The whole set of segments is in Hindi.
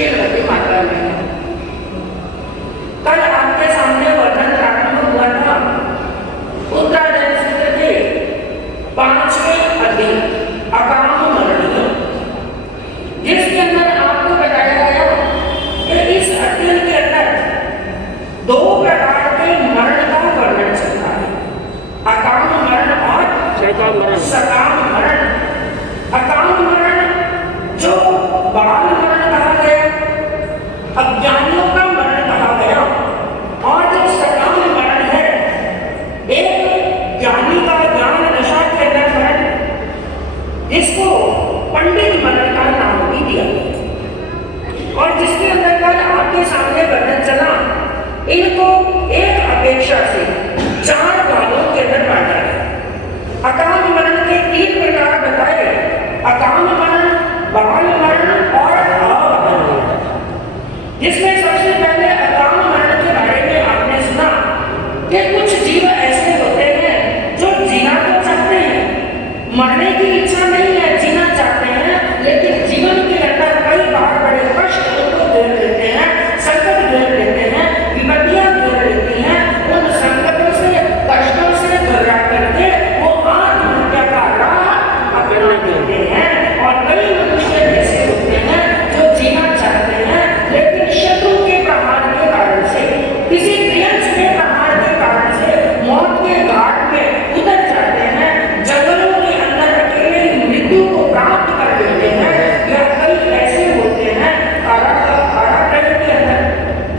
श्रीमती माता में। कल आपके सामने वर्णन प्रारंभ हुआ था उत्तरायण सूत्र के 5वें अध्याय अकाम मरणीय, जिसके अंदर आपको बताया गया कि इस अध्ययन के अंदर 2 प्रकार के मरण का वर्णन चलता है, अकाम मरण और सकाम मरण। अकाम मरण जो बाल मरण कहा गया, अज्ञानियों का मरण कहा गया, और जो सकाम मरण है एक ज्ञानी का ज्ञान नशा के अंदर मरण, जिसको पंडित मरण का नाम भी दिया गया। और जिसके अंदर कल आपके सामने वर्णन चला, इनको एक अपेक्षा से 4 भागों के अंदर बांटा गया। अकाम मरण के 3 प्रकार बताए, अकाम मरण, बाल मरण और अकाम मरण। जिसमें सबसे पहले अकाम मरण के बारे में आपने सुना कि कुछ जीव ऐसे होते हैं जो जीना तो चाहते हैं, मरने की इच्छा नहीं है, जीना चाहते हैं, लेकिन जीवन के अंदर कई बार बड़े कष्ट उनको घेर लेते हैं, संकट घेर लेते हैं, विपत्तियां घेर लेती हैं। उन संकटों से, कष्टों से घबरा करके वो आत्महत्या का राह अपना देते हैं। और कई मनुष्य ऐसे होते हैं जो जीना चाहते हैं, लेकिन शत्रु के प्रहार के कारण से, किसी प्रियंश के प्रहार के कारण से मौत के घाट में उतर जाते हैं, जंगलों के अंदर अकेले मृत्यु को प्राप्त कर लेते हैं। या कई ऐसे होते हैं कारागृह के अंदर,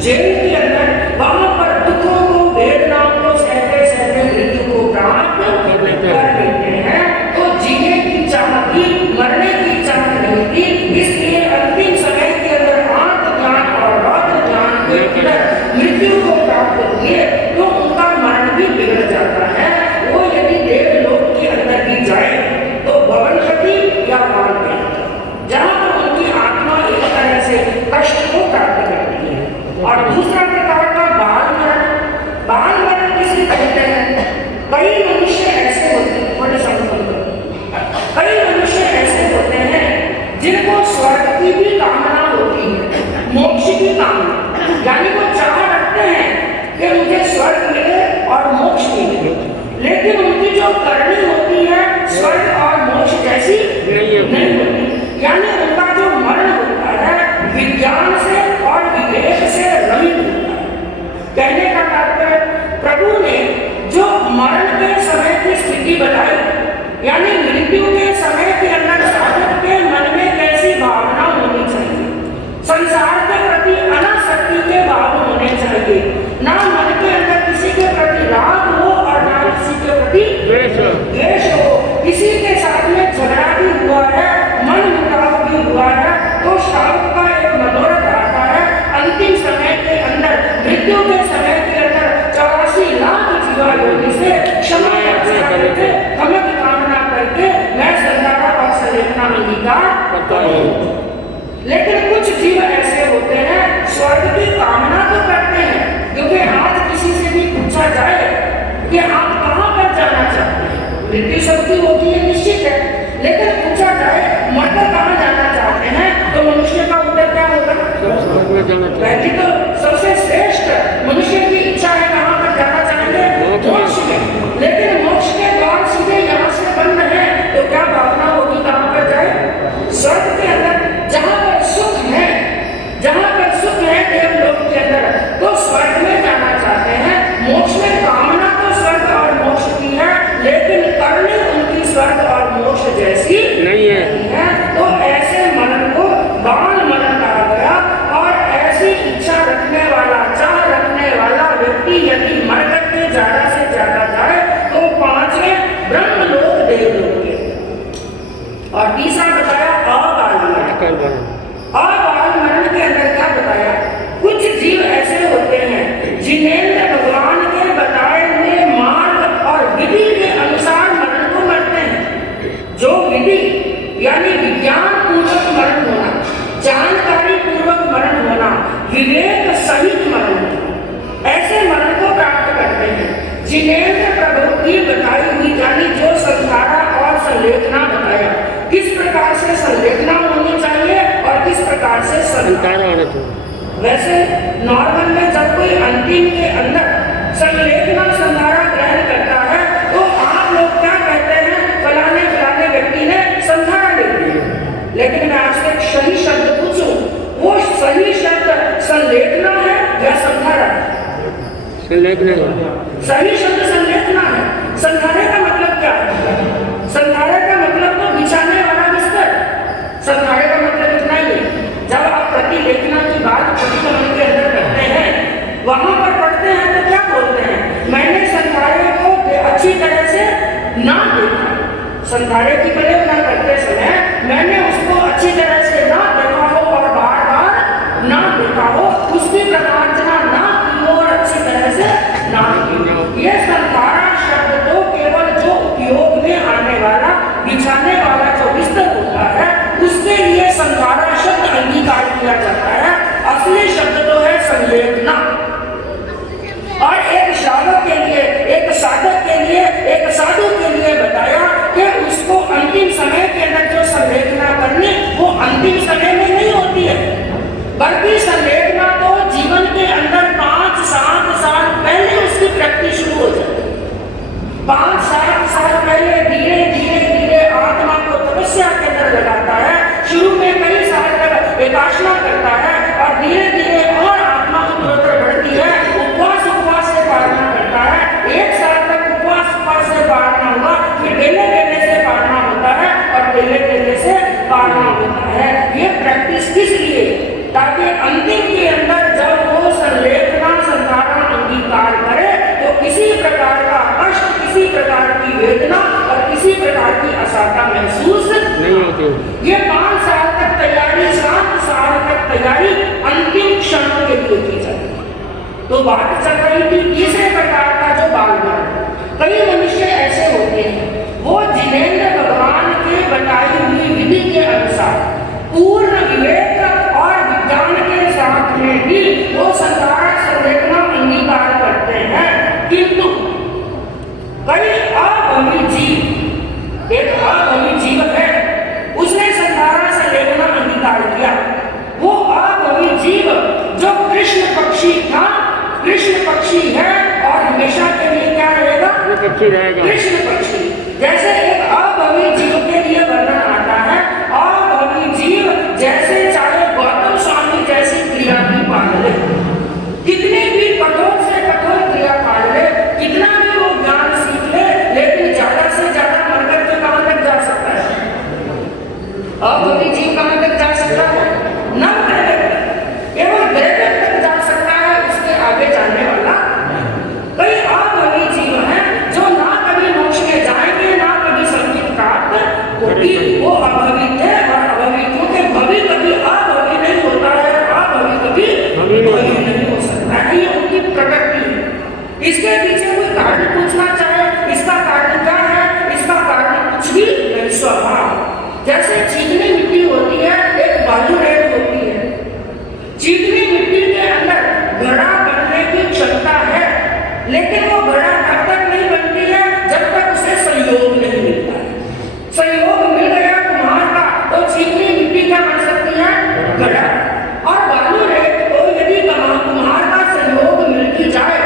जेल के अंदर, वहां पर दुखों को, वेदनाओं को सहते सहते मृत्यु को प्राप्त कर लेते हैं। तो जीने की चाह थी, मरने की चाह नहीं थी, इसलिए अंतिम समय के अंदर आत्मज्ञान और रौद्रज्ञान के अंदर मृत्यु को प्राप्त किए तो उनका मरण भी बिगड़ जाता है। वो यदि देवलोक के अंदर भी जाए तो भवनपति या वानप्रस्थ, जहां पर उनकी आत्मा एक तरह से कष्ट को प्राप्त करती है। और दूसरा प्रकार का बाल मरण। बाल मरण किसे कहते हैं? कई मनुष्य ऐसे होते हैं, कई मनुष्य ऐसे होते हैं जिनको स्वर्ग की भी कामना होती है, मोक्ष की कामना, यानी वो चाह रखते हैं कि मुझे स्वर्ग मिले और मोक्ष मिले, लेकिन उनकी जो करनी होती है स्वर्ग और मोक्ष जैसी नहीं होती। यानी उनका जो मरण होता है विज्ञान से और विवेक से रहित होता है। कहने का तात्पर्य, प्रभु ने जो मरण के समय की स्थिति बताई, यानी मृत्यु के समय के अंदर साधक के मन में कैसी भावना होनी चाहिए, संसार के प्रति अनासक्ति के भाव होने चाहिए, ना मन के अंदर किसी के प्रति राग हो और ना किसी के प्रति द्वेष हो। किसी के साथ में झगड़ा भी हुआ है, मन मुटाव भी हुआ है, तो शांत का एक मनोरथ आता है अंतिम समय के अंदर, मृत्यु के समय के अंदर 84 लाख जीवा योनि से क्षमा करके हमें कामना करके मैं संसार और सलेखना अंगीकार करता हूँ। लेकिन कुछ जीव ऐसे होते हैं स्वर्ग की कामना तो करते हैं, क्योंकि आज किसी से भी पूछा जाए कि आप कहाँ पर जाना चाहते हैं, मृत्यु सबकी होती है निश्चित है, लेकिन पूछा जाए मरकर कहाँ जाना चाहते हैं तो मनुष्य का उत्तर क्या होगा? वैसे तो सबसे श्रेष्ठ मनुष्य की इच्छा है कहाँ पर जाना चाहेंगे? मोक्ष में। लेकिन मोक्ष के द्वार सीधे यहाँ से बंद है, तो क्या भावना होगी कहाँ पर जाए? स्वर्ग के अंदर जहाँ पर सुख है, जहाँ पर सुख है देवलोक के अंदर, तो स्वर्ग में जाना चाहते हैं। मोक्ष में कामना तो स्वर्ग और मोक्ष की है, लेकिन करनी उनकी स्वर्ग और मोक्ष जैसी नहीं है। तो ऐसे मन को बाल मरण कहा गया। और ऐसी इच्छा रखने वाला, चाह रखने वाला व्यक्ति यदि मर करके ज्यादा से ज्यादा जाए तो 5वें ब्रह्मलोक देवलोक के। और तीसरा बताया अबाल मरण। अबाल मरण के अंदर क्या बताया? कुछ जीव ऐसे होते हैं जिन्हें भगवान के बताए हुए मार्ग और विधि के अनुसार मरण को मरते हैं। जो विधि यानी विज्ञान पूर्वक मरण होना, जानकारी पूर्वक मरण होना, विवेक सहित मरण होना, ऐसे मरण को प्राप्त करते हैं। जिनेन्द्र प्रभु की बताई हुई, यानी जो संधारा और संलेखना बताया, किस प्रकार से संलेखना होनी चाहिए और किस प्रकार से संधारा। वैसे नॉर्मल में जब कोई अंतिम के अंदर संलेखना संधारा ग्रहण करता है तो आप लोग क्या कहते हैं, फलाने फलाने व्यक्ति ने संधारा ले लिया। लेकिन मैं आपसे एक सही शब्द पूछूं, वो सही शब्द संलेखना है या संधारा? संलेखना। सही शब्द संलेखना है। संधारे का मतलब क्या है? संधारे का मतलब तो बिछाने वाला बिस्तर। संधारे का मतलब इतना ही है, जब आप प्रतिलेखना की बात प्रतिगमन के अंदर करते हैं, वहां पर पढ़ते हैं तो क्या बोलते हैं, मैंने संधारे को अच्छी तरह से ना देखा। संधारे की परियोजना करते समय मैंने उसको अच्छी तरह से ना देखा हो और बार बार ना देखा हो, उसकी प्रमार्जना ना की हो और अच्छी तरह से ना की। यह संधारा शब्द तो केवल जो उपयोग में आने वाला बिछाने वाला जो बिस्तर होता है उसके लिए संधारा शब्द अंगीकार किया जाता है। असली शब्द तो है संलेखना। और एक श्रावक के लिए, एक साधक के लिए, एक साधु के लिए बताया कि उसको अंतिम समय के अंदर जो संलेखना करनी वो अंतिम समय में नहीं होती है, बल्कि संलेखना तो जीवन के अंदर 5-7 साल पहले उसकी प्रैक्टिस शुरू हो जाती है। 5-7 साल पहले धीरे धीरे धीरे आत्मा को तपस्या के अंदर लगाता है। शुरू में कई साल तक विकासना करता है और धीरे धीरे और आत्मा उत्तरोत्तर बढ़ती है। उपवास से पालना करता है। 1 साल तक उपवास से पालना हुआ, फिर बेले से पालना होता है और बेले से पालना होता है। ये प्रैक्टिस किस लिए? ताकि अंतिम के अंदर जब वो संलेखना संधारा अंगीकार करे तो किसी प्रकार का कष्ट, किसी प्रकार की वेदना और किसी प्रकार की असहता महसूस नहीं होती। ये 5 साल तक तैयारी, 7 साल तक तैयारी अंतिम क्षण के लिए की जाती है। तो बात चल रही थी तीसरे प्रकार का जो बाल मरण। कई मनुष्य ऐसे होते हैं, वो जिनेंद्र भगवान के बताई हुई विधि के अनुसार पूर्ण विवेक और विज्ञान के साथ में भी वो संधारा संलेखना अंगीकार करते हैं, किंतु कई अभवी जीव, एक अभवी जीव है, उसने संधारा संलेखना अंगीकार किया। वो अभवी जीव जो कृष्ण पक्षी था, कृष्ण पक्षी है और हमेशा के लिए क्या रहेगा? कृष्ण पक्षी। जैसे एक अभवी जीव के लिए वर्णन आता है, अभवी जीव जैसे चाहे गौतम स्वामी जैसी क्रिया भी पाल ले, कितनी भी कठोर से कठोर क्रिया पाल ले, कितना भी वो ज्ञान सीख ले, लेकिन ज्यादा से ज्यादा मरकर के कहां तक जा सकता है? अभवी जीव कहां तक जा सकता है? नव ग्रह, केवल ग्रह तक जा सकता है, उसके आगे जाने वाला। कई अभवी जीव हैं जो ना कभी मोक्ष में जाएंगे, ना कभी संगीत प्राप्त होगी। वो अभवी थे और अभवी, क्योंकि भवी कभी अभवी नहीं होता है, अभवी कभी भवी नहीं हो सकता है। ये उनकी प्रकृति है। इसके पीछे कोई कारण पूछना चाहे, इसका कारण क्या है? इसका कारण कुछ भी नहीं, स्वभाव। जैसे चीकनी मिट्टी होती है, एक बालू रेत होती है। चीकनी मिट्टी के अंदर घड़ा बनने की क्षमता है, लेकिन वो घड़ा तब तक नहीं बनती है जब तक उसे सहयोग नहीं मिलता है। सहयोग मिल गया कुम्हार का तो चीकनी मिट्टी क्या बन सकती है? घड़ा। और बालू रेत को यदि कुम्हार का सहयोग मिल भी जाए,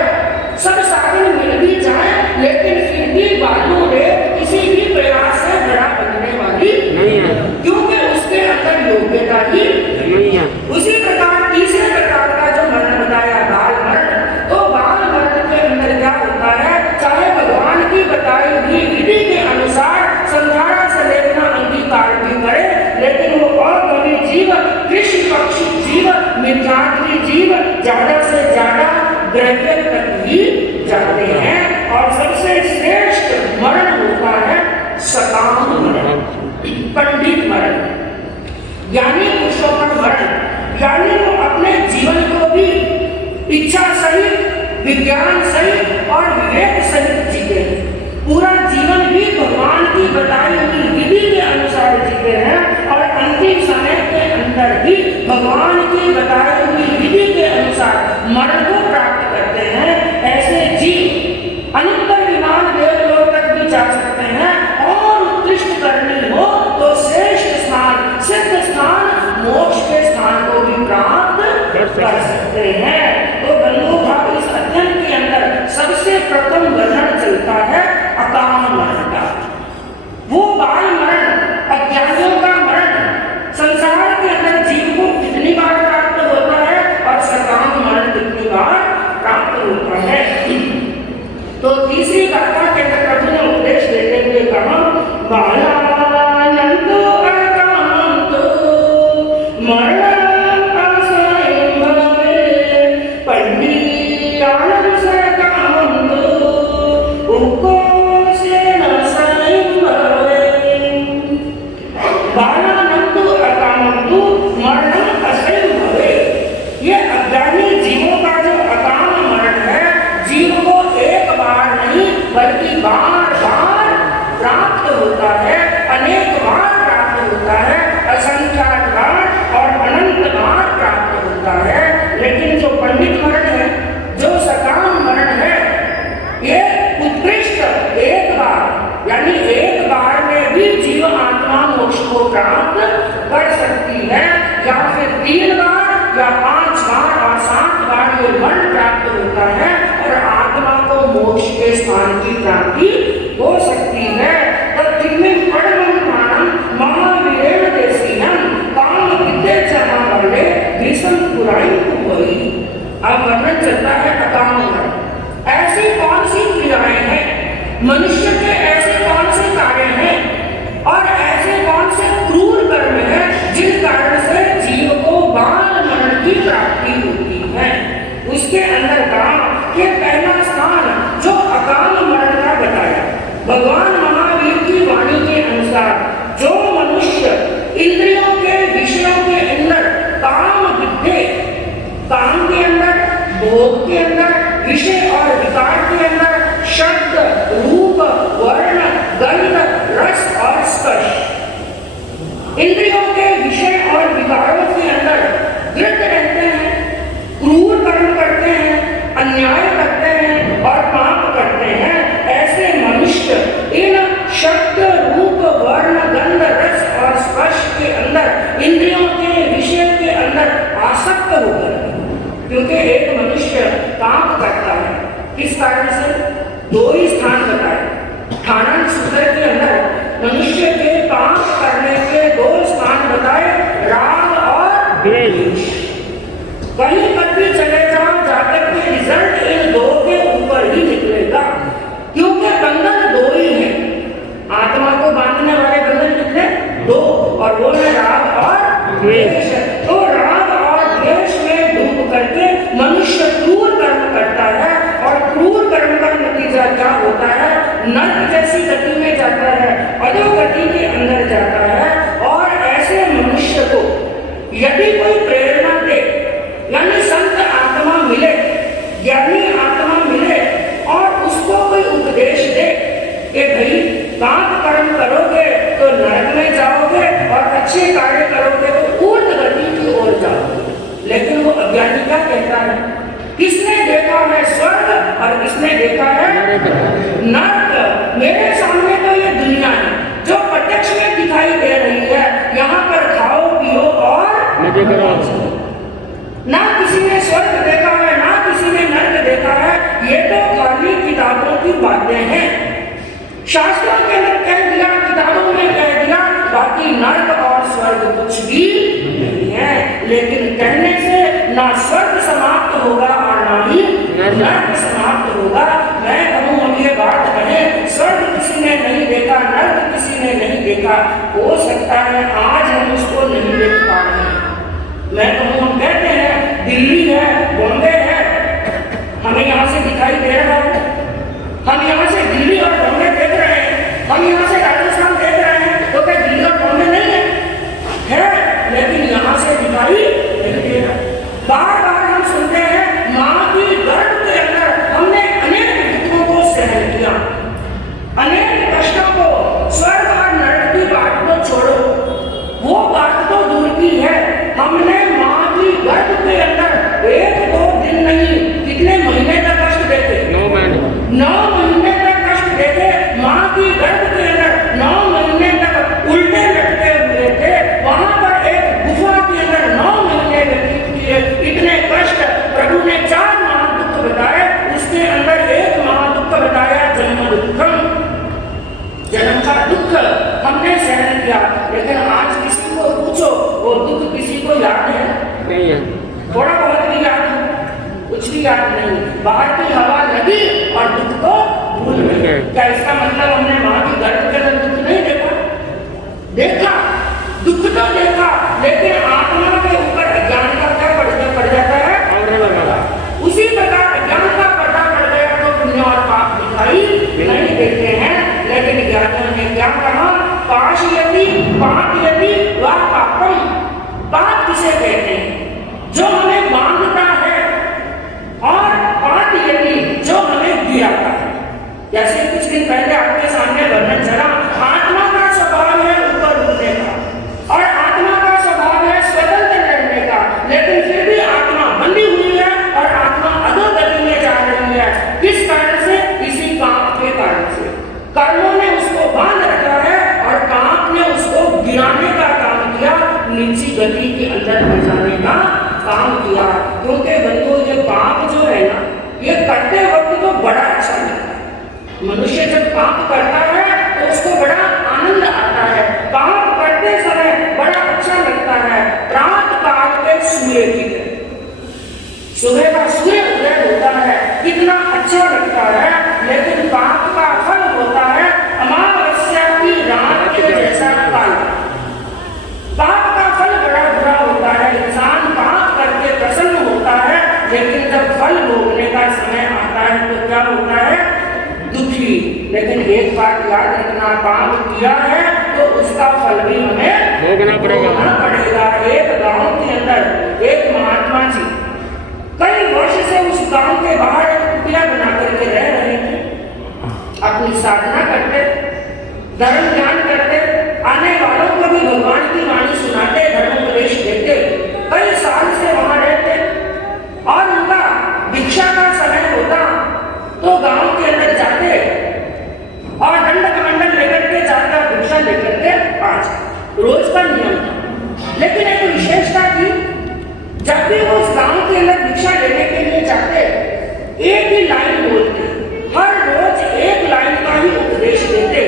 सब साधन मिल भी जाए, लेकिन फिर भी बालू रेत किसी भी प्रयास से घड़ा बनने वाली नहीं है, क्योंकि उसके अंदर योग्यता ही नहीं है। उसी प्रकार तीसरे प्रकार का जो मरण बताया, बाल मरण, तो बाल मरण के अंदर क्या होता है? चाहे भगवान की बताई हुई विधि के अनुसार संधारा संलेखना अंगीकार भी करे, लेकिन वो अभवी जीव, कृष्ण पक्षी जीव, मिथ्यात्वी जीव ज्यादा से ज्यादा ग्रह तक ही जाते हैं। और सबसे श्रेष्ठ मरण होता है सकाम मरण, पंडित मरण, ज्ञानी पुरुषों का मरण। यानी वो अपने जीवन को भी इच्छा सहित, विज्ञान सहित और विवेक सहित जीते हैं। पूरा जीवन भी भगवान की बताई हुई विधि के अनुसार जीते हैं और अंतिम समय के अंदर भी भगवान की बताई हुई विधि के अनुसार मरण को प्राप्त करते हैं। ऐसे जीव अनुत्तर विमान देवलोक तक भी जा सकते हैं। और उत्कृष्ट करनी हो तो श्रेष्ठ स्थान, सिद्ध स्थान, मोक्ष के स्थान सकते हैं। तो बंधु भाव इस अध्ययन के अंदर सबसे प्रथम वर्णन चलता है अकाम मरण का। वो बाल मरण, अज्ञानियों का मरण, संसार के अंदर जीव को कितनी बार प्राप्त होता है और सकाम मरण कितनी बार प्राप्त होता है। तो तीसरी गाथा के अंदर प्रभु ने उपदेश देते हुए कहा, बालानंदो अकामंतो मरणं आश्रयं भवे पंडितानं सकामंतो उकोसेन सयं भवे। बालानंदो अकामंतो मरणं आश्रयं भवे। ये अज्ञानी जीवों का जो अकाम मरण है, जीव को एक बार नहीं बल्कि बार बार प्राप्त होता है, अनेक बार प्राप्त होता है, असंख्यात बार और अनंत बार प्राप्त होता है। लेकिन जो पंडित मरण है, जो सकाम मरण है, ये उत्कृष्ट एक बार यानी एक बार में भी जीव आत्मा मोक्ष को प्राप्त कर सकती है, या फिर 3 बार या 5 बार और 7 बार ये मरण प्राप्त होता है और आत्मा को मोक्ष के स्थान की प्राप्ति हो सकती है। तत्तिन्में परमं प्राणं महावीरेण देशिनं काम विद्ये चमा बले भीषण पुराई हुई। अब वर्णन चलता है अकाम मरण। ऐसी कौन सी क्रियाएं हैं, मनुष्य के ऐसे कौन से कार्य हैं और ऐसे कौन से क्रूर कर्म हैं जिन कारण से जीव को बाल मरण की प्राप्ति होती है। उसके अंदर कहा कि पहला स्थान जो अकाम मरण का बताया, भगवान महावीर की वाणी के अनुसार जो मनुष्य इंद्रियों के विषयों के अंदर काम विद्ये, काम के अंदर, भोग के अंदर, विषय और विकार के अंदर, शब्द, रूप, वर्ण, गंध, रस और स्पर्श, इंद्रियों के विषय और विकारों के अंदर वृत्त रहते हैं, क्रूर कर्म करते हैं, अन्याय करते हैं और पाप करते हैं, ऐसे मनुष्य इन शब्द, रूप, वर्ण, गंध, रस और स्पर्श के अंदर, इंद्रियों के विषय के अंदर आसक्त होकर, क्योंकि एक मनुष्य पाप करता है, किस कारण से? 2 ही स्थान बताए। ठाणन सूत्र के अंदर मनुष्य के पाप करने के 2 स्थान बताए, राग और द्वेष। कहीं पर भी चले जाओ, जाकर के रिजल्ट इन 2 के ऊपर ही निकलेगा, क्योंकि बंधन 2 ही है। आत्मा को बांधने वाले बंधन कितने? 2, और वो है राग और द्वेष। तो राग और द्वेष में डूब करके मनुष्य क्रूर कर्म करता है और क्रूर कर्म का नतीजा क्या होता है? नरक जैसी गति में जाता है, अधोगति के अंदर जाता है। और ऐसे मनुष्य को यदि कोई प्रेरणा दे, यानी संत आत्मा मिले, ज्ञानी आत्मा मिले और उसको कोई उपदेश दे कि भाई पाप कर्म करोगे तो नरक में जाओगे और अच्छे कार्य करोगे तो ऊर्ध्व गति की ओर जाओगे, लेकिन वो अज्ञानी क्या कहता है? किसने देखा है स्वर्ग और किसने देखा है नरक? मेरे सामने तो ये दुनिया है जो प्रत्यक्ष में दिखाई दे रही है, यहाँ पर खाओ पियो और ना किसी ने स्वर्ग देखा है, ना किसी ने नरक देखा है। ये तो खाली किताबों की बातें हैं। शास्त्रों के अंदर कह दिया, किताबों में कह दिया, बाकी नरक और स्वर्ग कुछ भी नहीं है। लेकिन कहने से ना स्वर्ग समाप्त होगा और ना ही नरक समाप्त होगा। मैं कहूँ हम ये बात कहें, स्वर्ग किसी ने नहीं देखा, नरक किसी ने नहीं देखा, हो सकता है आज हम उसको नहीं देख पा रहे हैं। मैं कहूँ हम कहते हैं दिल्ली है, बॉम्बे है, हमें यहाँ से दिखाई दे रहा है, हम यहाँ से दिल्ली और बॉम्बे देख रहे हैं, हम यहाँ से राजस्थान देख रहे हैं, तो क्या दिल्ली और बॉम्बे नहीं है? लेकिन यहाँ से दिखाई नहीं दे रहा। बार बार हम सुनते हैं माँ की गर्भ के अंदर हमने अनेक दुखों को सहन किया, अनेक कष्टों को, स्वर्ग और नरक की बात को छोड़ो, दुख किसी को याद है? नहीं है। थोड़ा बहुत भी याद है, कुछ भी याद नहीं। बाहर की हवा लगी और दुख को भूल गए। क्या इसका मतलब हमने माँ की गर्भ के अंदर दुख नहीं देखा? देखा, दुख तो देखा, लेकिन आत्मा के ऊपर अज्ञान का क्या पड़ जाता है? उसी प्रकार अज्ञान का पर्दा पड़ गया तो पुण्य और पाप दिखाई नहीं देते हैं। लेकिन ज्ञानियों ने क्या कहा? पाशयति पापयति व पापम। पाप किसे कहते हैं? जो हमें बांधता है, और पापयति जो हमें गिराता है। जैसे कुछ दिन पहले आपके सामने वर्णन चला, आत्मा का स्वभाव है ऊपर उठने का, और आत्मा का स्वभाव है स्वतंत्र रहने का, लेकिन फिर भी आत्मा बंधी हुई है और आत्मा अधोगति में जा रही है। किस कारण से? इसी पाप के कारण से। कर्मों ने उसको बांध रखा है और पाप ने उसको गिराने का काम किया, नीची गति के अंदर ले जाने का काम किया। क्योंकि बंधु ये पाप जो है ना, ये करते वक्त तो बड़ा अच्छा लगता है। मनुष्य जब पाप करता है तो उसको बड़ा आनंद आता है। पाप करते समय बड़ा अच्छा लगता है। प्रातः काल के सूर्य की तरह, सुबह का सूर्य उदय होता है, कितना अच्छा लगता है। लेकिन पाप का फल होता है अमावस्या की रात के जैसा काला। पाप का फल बड़ा बुरा होता है। इंसान पाप करके प्रसन्न होता है, लेकिन जब फल भोगने का समय आता है तो क्या होता है? दुखी। लेकिन एक बात याद रखना, पाप किया है तो उसका फल भी हमें भोगना पड़ेगा। एक गांव के अंदर एक महात्मा जी कई वर्ष से उस गांव के बाहर एक कुटिया बना करके रह रहे थे। अपनी साधना करते, धर्म ज्ञान करते, आने वालों को भी भगवान की वाणी सुनाते, धर्म उपदेश देते। कई साल से वहां रहते, और उनका भिक्षा का समय होता तो गांव के अंदर जाते और दंड कमंडल लेकर के जाकर भिक्षा लेकर के आ जाते। रोज का नियम था। लेकिन एक विशेषता थी, जब भी वो उस गांव के अंदर भिक्षा लेने के लिए जाते, एक ही लाइन बोलते, हर रोज एक लाइन का ही उपदेश देते,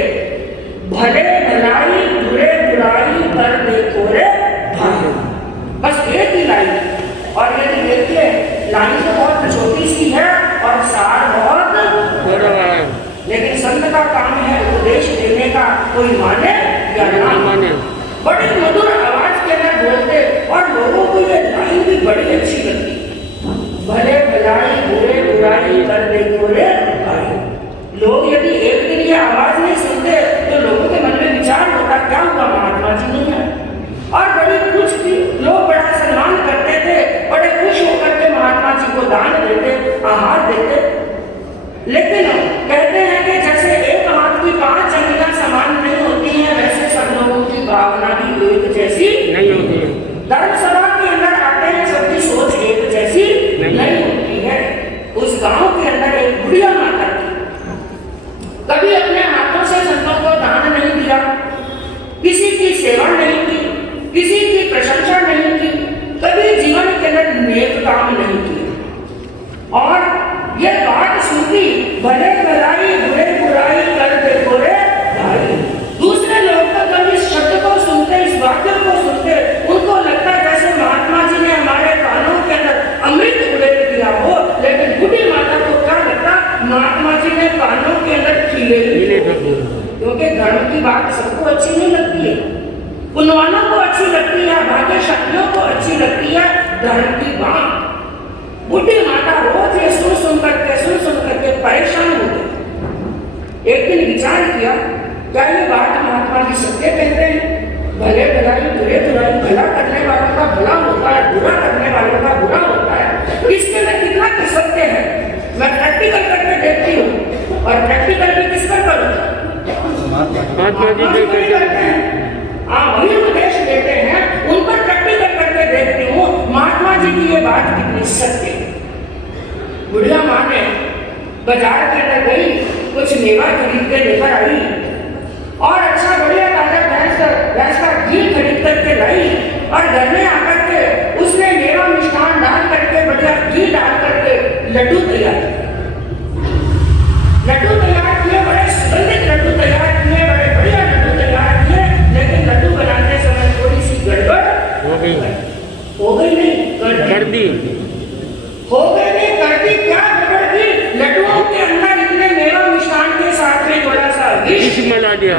भले भलाई बुरे बुराई कर देखो रे भाई। बस एक ही लाइन। और यदि देखिए, लाइन तो बहुत छोटी सी है और सार बहुत, लेकिन संत का काम है उपदेश देने का, कोई माने या ना माने। बड़ी मधुर आवाज के अंदर बोलते और लोगों को ये लाइन भी बड़ी अच्छी लगती, भले भलाई बुरे बुराई कर देखो रे भाई। लोग यदि एक दिन ये आवाज नहीं सुनते तो लोगों के मन में विचार होता, क्या हुआ महात्मा जी नहीं है। और बड़ी खुश थी, लोग बड़ा सम्मान करते थे, बड़े खुश होकर के महात्मा जी को दान देते, आहार देते। लेकिन कहते हैं कि जैसे एक हाथ की 5 अंगुलियां समान नहीं होती हैं, वैसे सब लोगों की भावना भी एक जैसी नहीं होती है। धर्म सभा के अंदर आते हैं, सबकी सोच एक जैसी नहीं होती है। उस गांव के अंदर एक बुढ़िया माता थी, कभी अपने हाथों से संतों को दान नहीं दिया, किसी की सेवा नहीं की, किसी की प्रशंसा नहीं की, कभी जीवन के अंदर नेक काम नहीं किया। और यह बात सुनती, भले भलाई बुरे बुराई कर देखो रे भाई। दूसरे लोग तो जब इस शब्द को सुनते, इस वाक्य को सुनते, उनको लगता है जैसे महात्मा जी ने हमारे कानों के अंदर अमृत उड़ेल दिया हो। लेकिन बुढ़ी माता को क्या लगता, महात्मा जी ने कानों के अंदर खीले। क्योंकि धर्म की बात सबको अच्छी नहीं लगती है, पुण्यवानों को अच्छी लगती है, भाग्यशालियों को अच्छी लगती है धर्म की बात। बुढ़ी माता रोज ये सुन करके परेशान हो गई। एक दिन विचार किया, क्या ये बात महात्मा जी सत्य कहते हैं? भले भलाई बुरे बुराई, भला करने वालों का भला होता है, बुरा करने वालों का बुरा होता है। इसके में कितना सत्य है? मैं प्रैक्टिकल करके देखती हूँ, और प्रैक्टिकल भी किस पर करूँ? वही उपदेश देते हैं, उन पर प्रैक्टिकल करके देखती हूँ महात्मा जी की ये बात कितनी सत्य है। बुढ़िया माँ ने बाजार के अंदर गई, कुछ मेवा खरीद के लेकर आई, और अच्छा बढ़िया ताजा भैंस का घी खरीद करके लाई, और घर में आकर के उसने मेवा मिष्ठान डाल करके, बढ़िया घी डाल करके लड्डू तैयार किए, बड़े सुगंधित लड्डू तैयार किए, बड़े बढ़िया लड्डू तैयार किए। लेकिन लड्डू बनाते समय थोड़ी सी गड़बड़ हो दी हो गए नहीं करती क्या गड़बड़ की, लड्डुओं के अंदर इतने मेवा मिष्ठान के साथ में थोड़ा सा विष मिला दिया।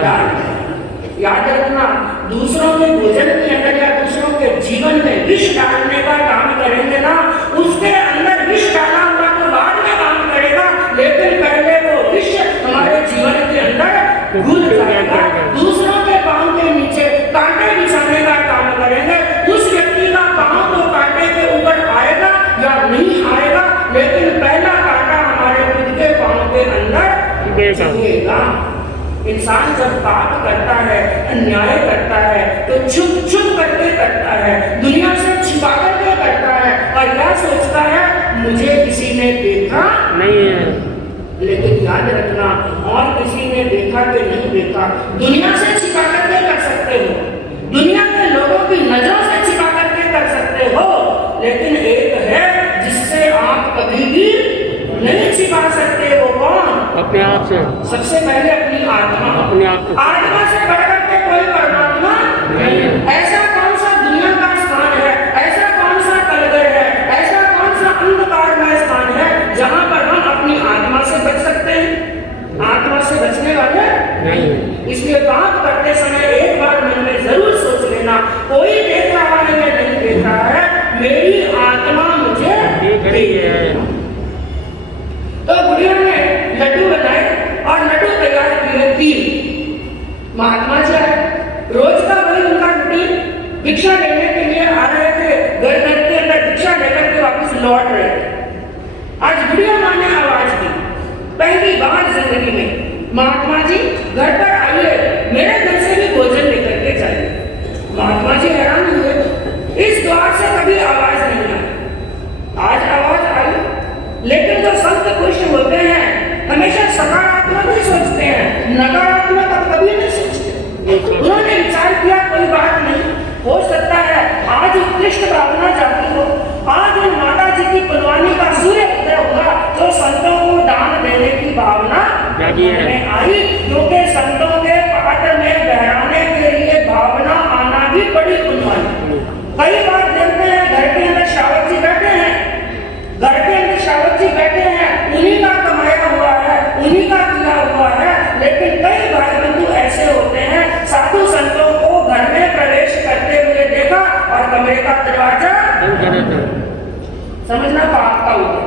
याद रखना, दूसरों के भोजन के अंदर या दूसरों के जीवन में विष डालने का काम करेंगे ना, उसके अंदर विष डाला हुआ तो बाद में काम करेगा, लेकिन पहले वो विष हमारे जीवन के अंदर घुल जाएगा। दूसरों के पांव के नीचे कांटे बिछाने का काम करेंगे, उस व्यक्ति का पांव तो कांटे के ऊपर आएगा या नहीं आएगा, लेकिन पहला कांटा हमारे खुद के पांव के अंदर चुभेगा। इंसान जब पाप करता है, अन्याय करता है, तो छुप छुप करके करता है, दुनिया से छिपा करके करता है, और क्या सोचता है मुझे किसी ने देखा नहीं है। लेकिन याद रखना, और किसी ने देखा कि नहीं देखा, दुनिया से छिपा करके कर सकते हो, दुनिया के लोगों की नजरों से छिपा करके कर सकते हो, लेकिन एक है जिससे आप कभी भी नहीं छिपा सकते। वो कौन? अपने आप से। सबसे पहले अपनी आत्मा। अपने आप से। आत्मा से बढ़कर के कोई परमात्मा नहीं है। ऐसा कौन सा दुनिया का स्थान है, ऐसा कौन सा कलगर है, ऐसा कौन सा अंधकारमय स्थान है जहाँ पर हम अपनी आत्मा से बच सकते हैं? आत्मा से बचने वाले नहीं। इसलिए पाप करते समय एक बार मन में जरूर सोच लेना, कोई देख रहा है या नहीं देख रहा है, मेरी आत्मा मुझे देख रही है। तो बुढ़िया ने लड्डू बनाए और लड्डू तैयार किए 3। महात्मा जी आए, रोज का वही उनका रूटीन, भिक्षा लेने के लिए आ रहे थे, घर घर के अंदर भिक्षा लेकर के वापस लौट रहे थे। आज बुढ़िया माँ ने आवाज दी, पहली बार जिंदगी में, महात्मा जी घर पर आइए, मेरे घर से भी भोजन लेकर के जाइए। महात्मा जी हैरान हुए, इस द्वार से कभी आवाज नहीं आई, आज आवाज आई। लेकिन जो संत पुरुष होते हैं हमेशा सकारात्मक ही सोचते हैं, नकारात्मक कभी नहीं सोचते। उन्होंने विचार किया कोई बात नहीं, हो सकता है आज उत्कृष्ट भावना जाती हो, आज उन माता जी की कुर्बानी का सूर्य उदय होगा, जो संतों को दान देने की भावना में आई, क्योंकि संतों के पाठ में बहराने के लिए भावना आना भी बड़ी कुर्बानी। कई बार देखते हैं घर के अंदर श्रावक जी बैठे हैं, घर के अंदर श्रावक जी बैठे हैं, उन्हीं का कमाया हुआ है, उन्हीं का किया हुआ है, लेकिन कई भाई बंधु ऐसे होते हैं, साधु संतों को घर में प्रवेश करते हुए देखा और कमरे का दरवाजा समझना पाप का होगा।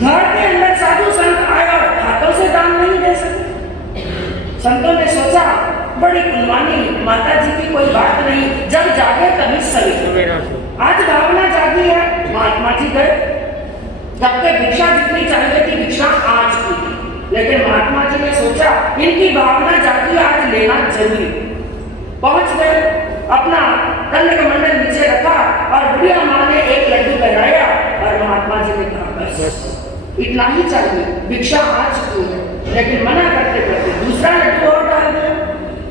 घर के अंदर साधु संत आए और हाथों से दान नहीं दे सकते। संतों ने सोचा बड़ी कुर्बानी, माता जी की कोई बात नहीं, जब जागे तभी सवेरा। आज भावना जागी है, महात्मा जी गए, जब तक भिक्षा जितनी चाहिए थी भिक्षा आज की, लेकिन महात्मा जी ने सोचा इनकी भावना जागी, आज लेना जरूरी। पहुंच गए, अपना दंड कमंडल नीचे रखा और बुढ़िया माँ ने एक लड्डू पहनाया और महात्मा जी ने कहा बस इतना ही चाहिए, भिक्षा आ चुकी है, लेकिन मना करते करते दूसरा लड्डू और डाल दिया।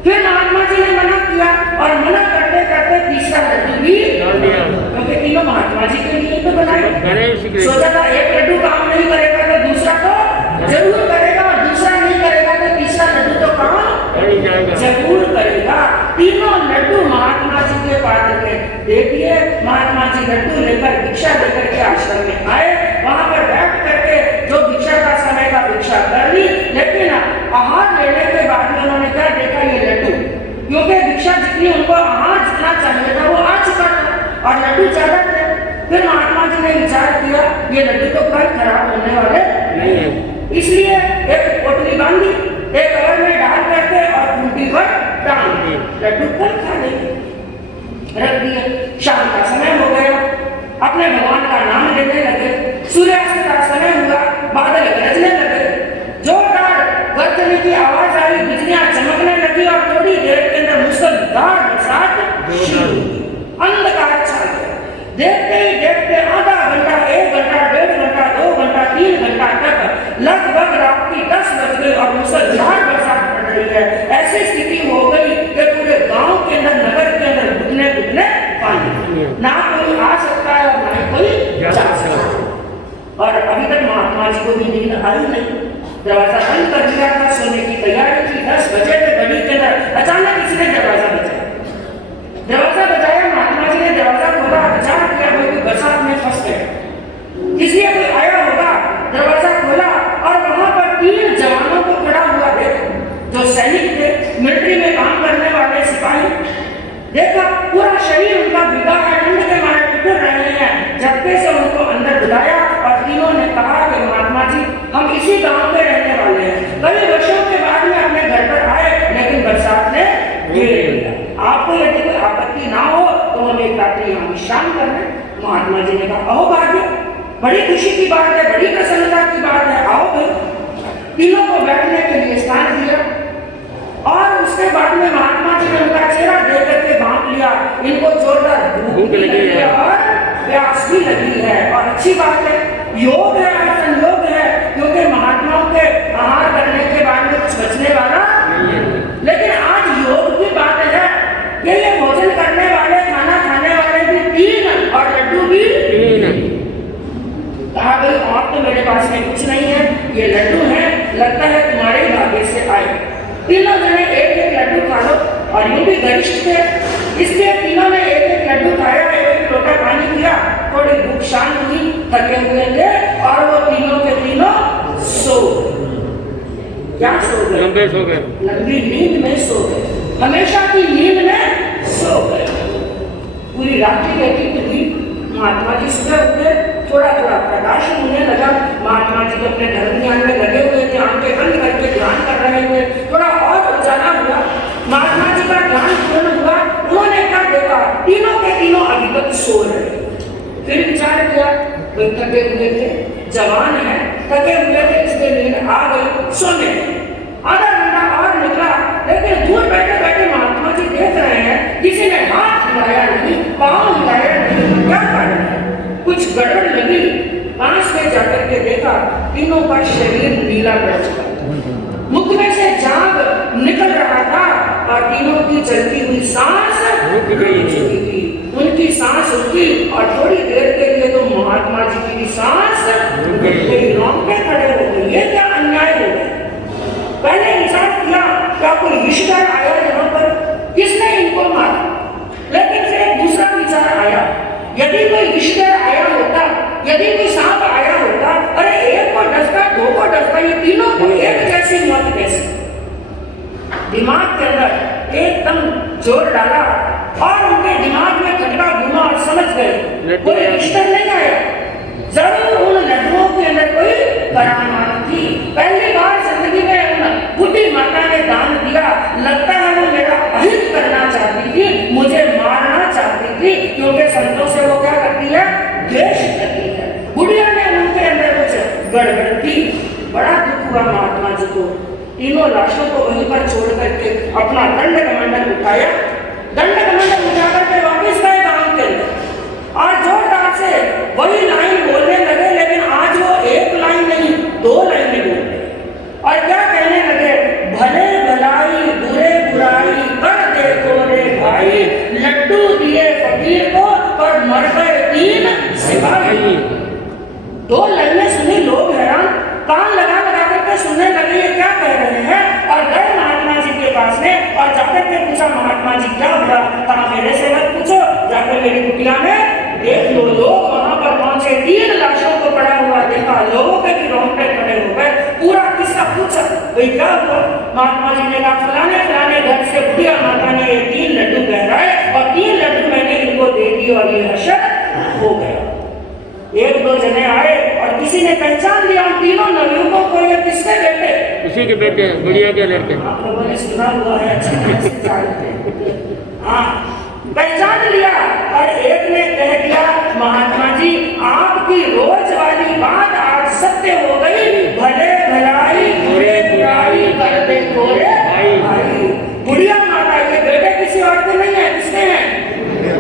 फिर महात्मा जी ने मना किया और मना करते करते तीसरा लड्डू भी डाल दिया, क्योंकि तीनों महात्मा जी के लिए तो बनाए। सोचा था एक लड्डू काम नहीं करेगा तो दूसरा तो जरूर करेगा, और दूसरा नहीं करेगा तो तीसरा लड्डू तो काम जरूर करेगा। तीनों लड्डू महात्मा जी के पात्र में दे दिए। महात्मा जी लड्डू लेकर भिक्षा लेकर के आश्रम में आए, वहां पर बैठ करके जो भिक्षा का समय का भिक्षा कर ली, लेकिन आहार लेने के बाद में उन्होंने क्या देखा, ये लड्डू, क्योंकि भिक्षा जितनी उनको आहार जितना चाहिए था वो आ चुका था और लड्डू ज्यादा थे। फिर महात्मा जी ने विचार किया ये लड्डू तो कल खराब होने वाले नहीं है, इसलिए एक पोटली बांधी, एक कवर में डाल करके और खूंटी पर टांग दी, लड्डू कल खा लेंगे, रख दिए। शाम का समय हो गया, अपने भगवान का नाम लेने लगे, सूर्यास्त का समय हुआ, बादल गरजने लगे, जोरदार गर्जने की आवाज आई, बिजलियां चमकने लगी और थोड़ी देर के अंदर मूसलाधार बरसात शुरू, अंधकार छा गया। देखते ही देखते आधा घंटा, 1 घंटा, 1.5 घंटा, 2 घंटा, 3 घंटा तक लगभग रात की 10 बज गई और मूसलाधार बरसात पड़ रही है। ऐसी स्थिति हो गई कि पूरे गांव के अंदर, नगर के अंदर घुटने घुटने पानी, ना कोई आ सकता है और ना कोई जा सकता है। और अभी तक महात्मा जी को भी नींद आई नहीं, दरवाजा बंद कर दिया था, सोने की तैयारी थी, 10 बजे थे, गली के अंदर अचानक किसी ने दरवाजा बजाया। दरवाजा बजाया, महात्मा जी ने दरवाजा खोला, विचार किया कोई बरसात में फंस उन्होंने रात्रि यहाँ विश्राम करना। महात्मा जी ने कहा आओ भाग्य, बड़ी खुशी की बात है, बड़ी प्रसन्नता की बात है, आओ भाई। तीनों को बैठने के लिए स्थान दिया और उसके बाद में महात्मा जी ने उनका चेहरा देख करके भांप लिया। इनको जोरदार भूख लगी है और प्यास भी लगी है। और अच्छी बात है, योग है, संयोग है, क्योंकि महात्माओं के आहार करने के बाद में कुछ बचने वाला, लेकिन आज योग की बात है कि ये भोजन करने वाले, खाना खाने वाले भी 3 और लड्डू भी 3। कहा भाई और तो मेरे पास में कुछ नहीं है, ये लड्डू है, लगता है तुम्हारे भाग्य से आए। तीनों जने एक लड्डू खा लो। और यूं भी गरिष्ठ थे, इसलिए तीनों ने एक लड्डू खाया, एक लोटा पानी पिया, थोड़ी भूख शांत हुई, थके हुए थे और वो तीनों के तीनों सो गए। क्या सो गए? लंबे सो गए, लंबी नींद में सो गए, हमेशा की नींद में सो गए। पूरी रात्रि व्यतीत हुई। महात्मा जी सुबह उठे, थोड़ा थोड़ा प्रकाश होने लगा। महात्मा जी अपने धर्म ध्यान में लगे हुए थे, आंखें बंद करके ध्यान कर रहे थे। थोड़ा और उजाला हुआ, महात्मा जी का ध्यान पूर्ण हुआ। उन्होंने क्या देखा, तीनों के तीनों अभी तक सो रहे। फिर विचार किया, कोई थके हुए थे, जवान है, थके हुए थे, इसलिए नींद आ गई, सोने। आधा घंटा और निकला, लेकिन दूर बैठे बैठे महात्मा जी देख रहे हैं किसी ने हाथ हिलाया नहीं, पांव हिलाया नहीं, क्या कारण है? कुछ गड़बड़ लगी। पास में जाकर के देखा, तीनों का शरीर नीला पड़ चुका, मुख में से झाग निकल रहा था और तीनों की चलती हुई सांस रुक चुकी थी। उनकी सांस रुकी और थोड़ी देर के लिए तो महात्मा जी की भी सांस रुक गई, रोंगटे खड़े हो गए। ये क्या अन्याय हो गया? पहले विचार किया क्या कोई रिश्तेदार आया यहाँ पर, किसने इनको मारा? लेकिन फिर एक दूसरा विचार आया, यदि कोई रिश्तेदार आया होता, यदि कोई सांप आया होता, अरे एक को डसता, 2 को डसता, ये तीनों को एक जैसी मौत कैसी? दिमाग के अंदर एकदम जोर डाला और उनके दिमाग में खटका घुमा और समझ गए कोई रिश्ता नहीं आया, जरूर उन लड्डुओं के अंदर कोई करामात थी। पहली बार जिंदगी में उन बुढ़ी माता ने दान दिया, लगता है वो मेरा अहित करना चाहती थी, मुझे मारना चाहती थी, क्योंकि संतों से वो क्या करती है, द्वेष करती है। बुढ़िया ने उनके अंदर कुछ गड़बड़ थी। बड़ा दुख हुआ महात्मा जी को। तीनों लाशों को वहीं पर छोड़ करके अपना दंड कमंडल उठाया, दंड कमंडल उठा करके वापिस गए गांव के अंदर और जोरदार से वही लाइन बोलने लगे, लेकिन आज वो एक लाइन नहीं 2 लाइनें बोल रहे और क्या कहने लगे, भले भलाई बुरे बुराई कर देखो रे भाई, लड्डू दिए फकीर को पर मर गए 3 सिपाही। 2 लाइनें सुनी, लोग हैरान, कान लगा लगा करके सुनने लगे ये क्या कह रहे हैं। और गए महात्मा जी के पास में और जाकर के पूछा, महात्मा जी क्या हुआ? कहा मेरे से मत पूछो, जाकर मेरी कुटिया में देख लो। लोग वहां पर पहुंचे, 3 लाशों को पड़ा हुआ देखा, लोगों के भी रोंगटे खड़े हो गए। पूरा किस्सा पूछा, भाई क्या हुआ? महात्मा जी ने कहा फलाने फलाने घर से बुढ़िया माता ने 3 लड्डू बहराए और 3 लड्डू मैंने इनको दे दिए और ये हशर हो गया। 1-2 जने आए और किसी ने पहचान लिया उन तीनों नवयुवकों को, ये किसके बेटे? उसी के बेटे, बुढ़िया के लड़के। आप लोगों ने सुना हुआ है, हाँ पहचान लिया। और एक ने कह दिया, महात्मा जी आपकी रोज वाली बात आज सत्य हो गई, भले भलाई बुरे बुराई कर देखो रे भाई। बुढ़िया माता के बेटे किसी और के नहीं है, किसके हैं?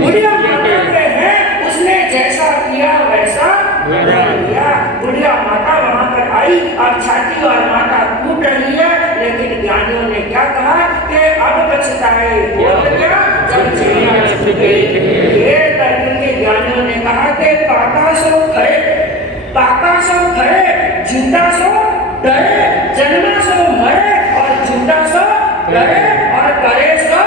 बुढ़िया माता के हैं। उसने जैसा किया वैसा किया। बुढ़िया माता वहां पर आई, अब छाती और माता कूट रही है, लेकिन ज्ञानियों ने क्या कहा कि अब पछताए ये करके ज्ञानियों ने कहा कि पाका सो खड़े, पाका सो खड़े, झूठा सो डरे, जन्मा सो मरे और झूठा सो डरे और करे सो।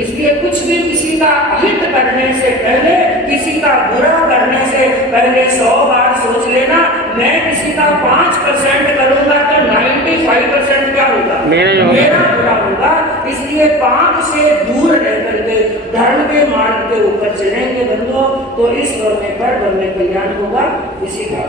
इसलिए कुछ भी किसी का अहित करने से पहले, किसी का बुरा करने से पहले 100 बार सोच लेना। मैं किसी का 5% करूंगा तो 95% क्या होगा, मेरा बुरा होगा। इसलिए पाप से दूर रह करके धर्म के मार्ग के ऊपर चलेंगे बंधुओं, तो इस दौर में पर ब्रह्म कल्याण होगा। इसी का